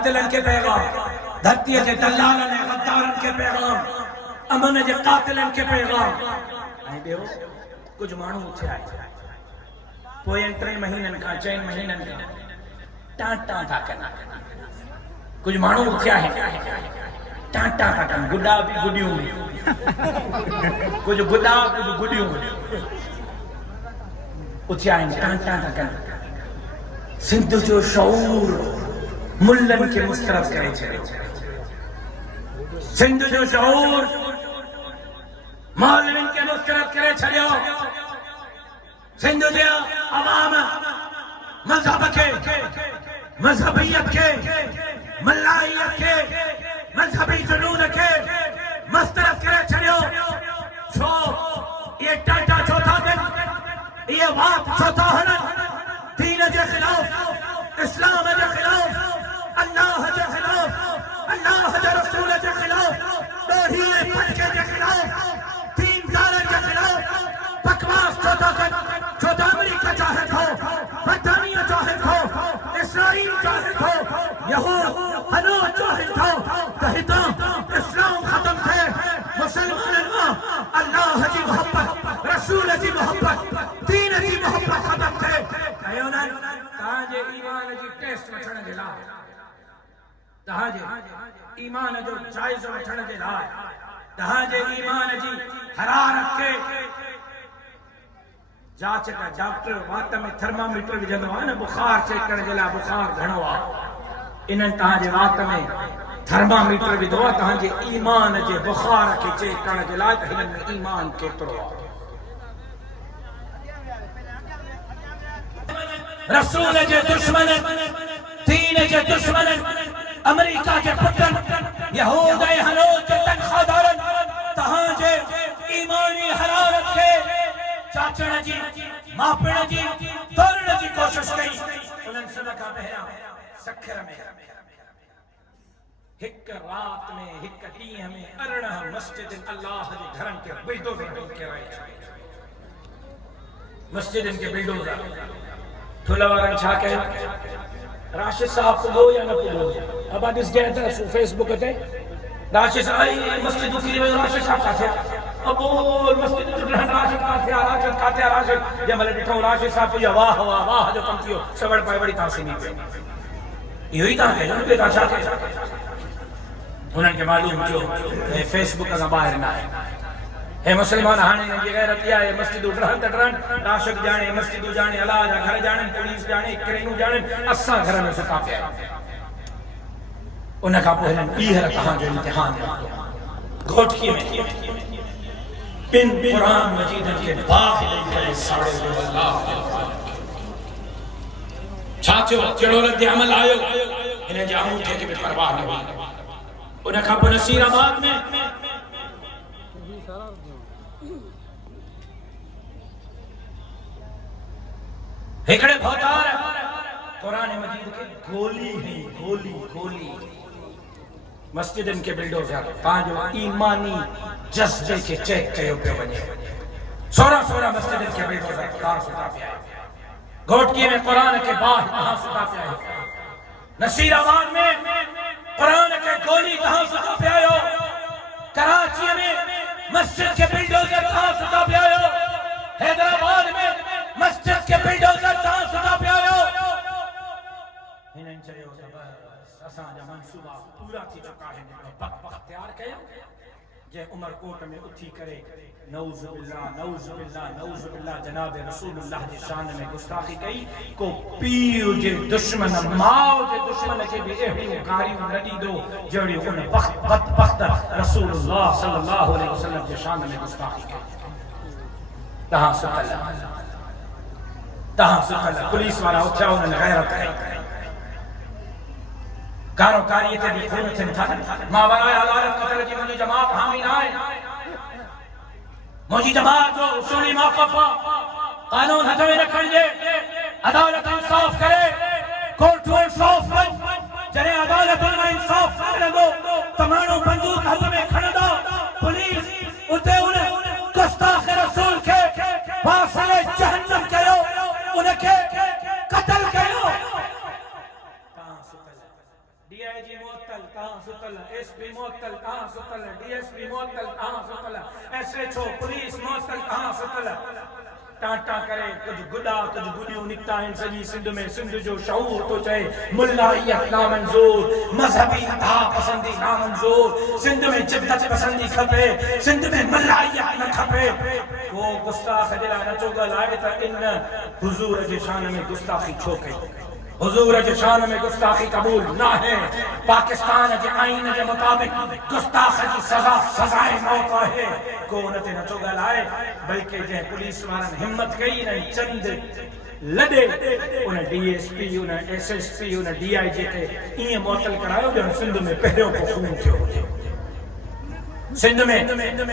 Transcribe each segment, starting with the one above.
قاتلن کے پیغام، دھرتی کے دلالن غدارن کے پیغام، امن کے قاتلن کے پیغام. ऐं ॿियो कुझु माण्हू उथिया पोयनि 3 महीननि खां 4 महीननि खां टांटां था कनि. कुझु माण्हू उथिया आहिनि टांटां था कनि, गुॾा बि गुॾियूं बि, कुझु गुॾा कुझु गुॾियूं उथिया आहिनि टांटां था कनि. सिंध जो शऊर मुल्लनि खे मुस्तरद करे छॾियो. सिंध जो शऊर मौलविन खे मुस्तरद करे छॾियो. सिंध जे अवाम मज़हब खे, मज़हबियत खे, मल्लाहियत खे, मज़हबी जुनून खे मुस्तरद करे छॾियो. छो इहे टाटा छो था कनि, इहे वात छो था हणनि दीन जे ख़िलाफ़, इस्लाम जे ख़िलाफ़, अल्लाह जे ख़िलाफ़, अल्लाह जे रसूल जे ख़िलाफ़, ॾोही पटके जे ख़िलाफ़, दीनदारनि जे ख़िलाफ़ बकवास छो था कनि. छो त अमेरिका चाहे थो, बरतानिया चाहे थो, इसराइल चाहे थो, यहूद हनूद चाहे थो त हितां इस्लाम ख़तम थिए, मुसलमाननि मां अल्लाह जी मोहब्बत, रसूल जी मोहब्बत, दीन जी मोहब्बत ख़तम थिए. ऐं उन्हनि तव्हांजे ईमान जी टेस्ट वठण जे लाइ, तव्हांजे ईमान जो जाइज़ो वठण जे लाइ, तव्हांजे ईमान जी हरारत खे जांच का डॉक्टर वात में थर्मामीटर विझंदो आहे न बुखार चेक करण जे लाइ, बुखार घणो आहे. इन्हनि तव्हांजे वात में थर्मामीटर विधो आहे तव्हांजे ईमान जे बुखार खे चेक करण जे लाइ त हिननि में ईमान केतिरो आहे. रसूल जे दुश्मन, दीन जे दुश्मन, अमेरिका जे पुटन, यहूद ऐं हनूद जे तनख़्वाहदारनि तव्हांजे ईमानी हरारत खे चाचण जी, मापण जी, तोड़ण जी कोशिश कई. उन्हनि सभ खां पहिरियां सखर में हिक रात में, हिक ॾींहं में 18 मस्जिद अल्लाह जे घरनि खे बुलडोज़र कराए. मस्जिदनि खे बुलडोज़र. थुल वारनि छा कयो, राशिद साहब पुॻो या न पुॻो, अबा ॾिसजांइ त फेसबुक ते राशिद साहब मस्जिद किरी वियो, राशिद साहब किथे आहे, अबोल मस्जिद राशिद किथे आहे, राशिद किथे आहे, राशिद. जंहिं महिल ॾिठो राशिद साहब इहा वाह वाह वाह जो कमु थियो, सवड़ पाए वरी तव्हां सिनी पियो. इहो ई तव्हां कयो, ॿियो तव्हां छा कयो. उन्हनि खे मालूम थियो ऐं फेसबुक खां ॿाहिरि न आहे. हे मुसलमान हाणे हिन जी गैरत इहा आहे, मस्जिदूं डरनि त डरनि, राशिद ॼाणे, मस्जिदूं ॼाणे, अलाह जा घर ॼाणनि, पुलिस ॼाणे, क्रेनूं ॼाणनि, असां घर में सुता पिया आहियूं. उन खां पोइ हिननि ॿीहर तव्हांजो इम्तिहान वरितो. घोटकीअ में ॿिन क़ुरान मजीदनि खे बाग़ ॾेई करे साड़े वियो. अलाह छा थियो, कहिड़ो रद्द अमल आयो, हिन जे अंगूठे खे बि परवाह न हुई. उन खां पोइ नसीराबाद में हिकिड़े भौतार क़ुरान मजीद खे गोली हई, गोली गोली. मस्जिदनि खे बुलडोज़र, पंहिंजो ईमानी जज़्बे खे चेक कयो पियो वञे. 16 मस्जिदनि खे बुलडोज़र तव्हां सुता पिया आहियो. घोटकीअ में क़ुरान खे बाहि तव्हां सुता पिया आहियो. नसीराबाद में क़ुरान खे गोली तव्हां सुता पिया आहियो. कराचीअ में मस्जिद खे बुलडोज़र तव्हां सुता पिया आहियो. हैदराबाद में मस्जिद के बुलडोज़र तव्हां सुता पिया आहियो. हिननि चयो त बस असांजा मंसूबा पूरा थी चुका आहिनि. वक़्तु तयारु कयो. जंहिं उमरकोट में उथी करे नऊज़ बिल्लाह नऊज़ बिल्लाह नऊज़ बिल्लाह जनाब रसूलुल्लाह जी शान में गुस्ताखी कई, को पीउ जे दुश्मन, माउ जे दुश्मन खे बि अहिड़ियूं गारियूं न ॾींदो जहिड़ियूं उन वक़्तु रसूलुल्लाह सल्लल्लाहु अलैहि वसल्लम जे शान में गुस्ताखी कई. तव्हां सुतल, पुलिस वारा उथिया, उन्हनि गैरत कई. कारोकारीअ ते बि खून थियनि था. मां वराए अदालत क़तल जी मुंहिंजी जमात हामी न आहे. मुंहिंजी जमात जो उसूली मौक़िफ़ आहे कानून हथ में रखण जे. अदालत इंसाफ़ करे, कोर्टूं इंसाफ़ कनि. जॾहिं अदालतुनि में इंसाफ़ न मिलंदो त माण्हू बंदूक हथ में खणंदा. पुलिस उते उन गुस्ताख़ रसूल खे फासिले जहन्नम कयो, उनखे क़तल कयो. آئی جی معطل تاں ستل ایس پی معطل تاں ستل ڈی ایس پی معطل تاں ستل ایس ایچ او پولیس معطل تاں ستل ٹاٹا کرے کچھ گڈا کچھ گڈیوں نکتا ہیں سجی سندھ میں سندھ جو شعور تو چاہے ملائیت نامنظور مذہبی تھا پسندی نامنظور سندھ میں جدت پسندی کھپے سندھ میں ملائیت نہ کھپے وہ گستاخ جلا نچو گلائے تا ان حضور کے شان میں گستاخی چھوکے حضور کے شان میں گستاخی قبول نہ ہے پاکستان کے آئین کے مطابق گستاخ کی سزا سزائے موت ہے کونت نہ چوگل آئے بلکہ جے پولیس وارن ہمت کئی نہ چند لڑے انہیں ڈی ایس پی انہیں ایس ایس پی انہیں ڈی آئی جی تے یہ معطل کرائے جو سندھ میں پہروں کو خون کیوں ہو سندھ میں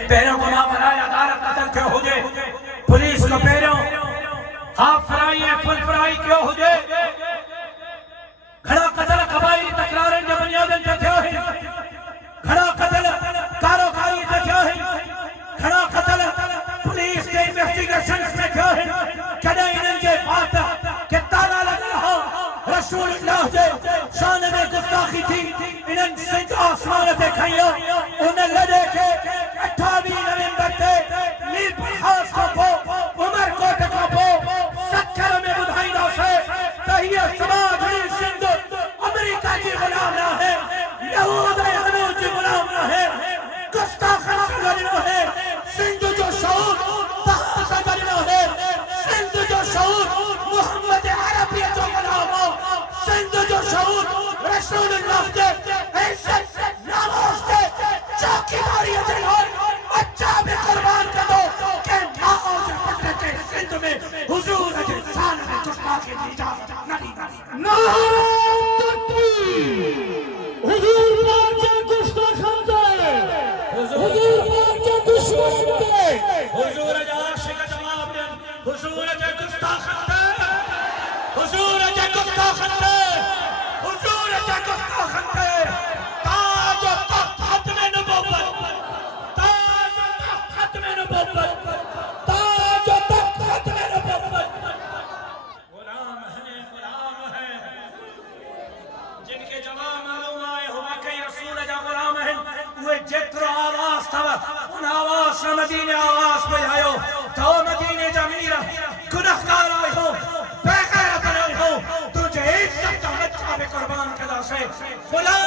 پہروں کو معاملہ عدالت قتل کیوں ہو جائے پولیس کو پہروں ہاف فرائی ہے فل فرائی کیوں ہو جائے کھڑا قتل قبائلی تکراریں جو بنیادن کا تھیا ہے کھڑا قتل کاروکاری کا تھیا ہے کھڑا قتل پولیس کے انویسٹیگیشنز میں تھیا ہے کڑے انہوں کے بات کہ تالا لگا ہو رسول اللہ جے شان میں گستاخی تھی انہوں سنج آسمان دیکھائیو انہیں لڑے کے 28 نومبر تے میر پرحاس کو پو عمر کوٹ کو پو سکر میں بدھائی نہ سے تہیہ سماج سندھ امریکہ کی غلام نہ ہے یہود یہود کی غلام نہ ہے گستاخان سے غلام ہے سندھ جو شعور تحت سے غلام ہے سندھ جو شعور محمد عربی جو غلام ہو سندھ جو شعور رسول اللہ کے عزت ناموس کے چوکی داری جلال بچہ میں قربان کر دو کہ ناؤز پٹھے کے سندھ میں حضور کے شان میں گستاخی کی اجازت نہیں حضور پاک کے گستاخان دے حضور پاک کے دشمن دے حضور کے عاشق جواب دیں حضور کے گستاخان دے حضور کے گستاخان دے حضور کے گستاخان دے تاج و تخت ختم نبوت تاج و تخت ختم نبوت تاج و تخت ختم نبوت غلام ہے جن کے جواب معلوم آئے ہوا کئی رسول جا غلام ہیں وہ جتر آواز تھا ان آواز نہ مدینے آواز پہ آئے ہو تو مدینے جمیر گناہگار آئے ہو بے غیرت آئے ہو تجھے عزت کا بچہ بے قربان کلا سے غلام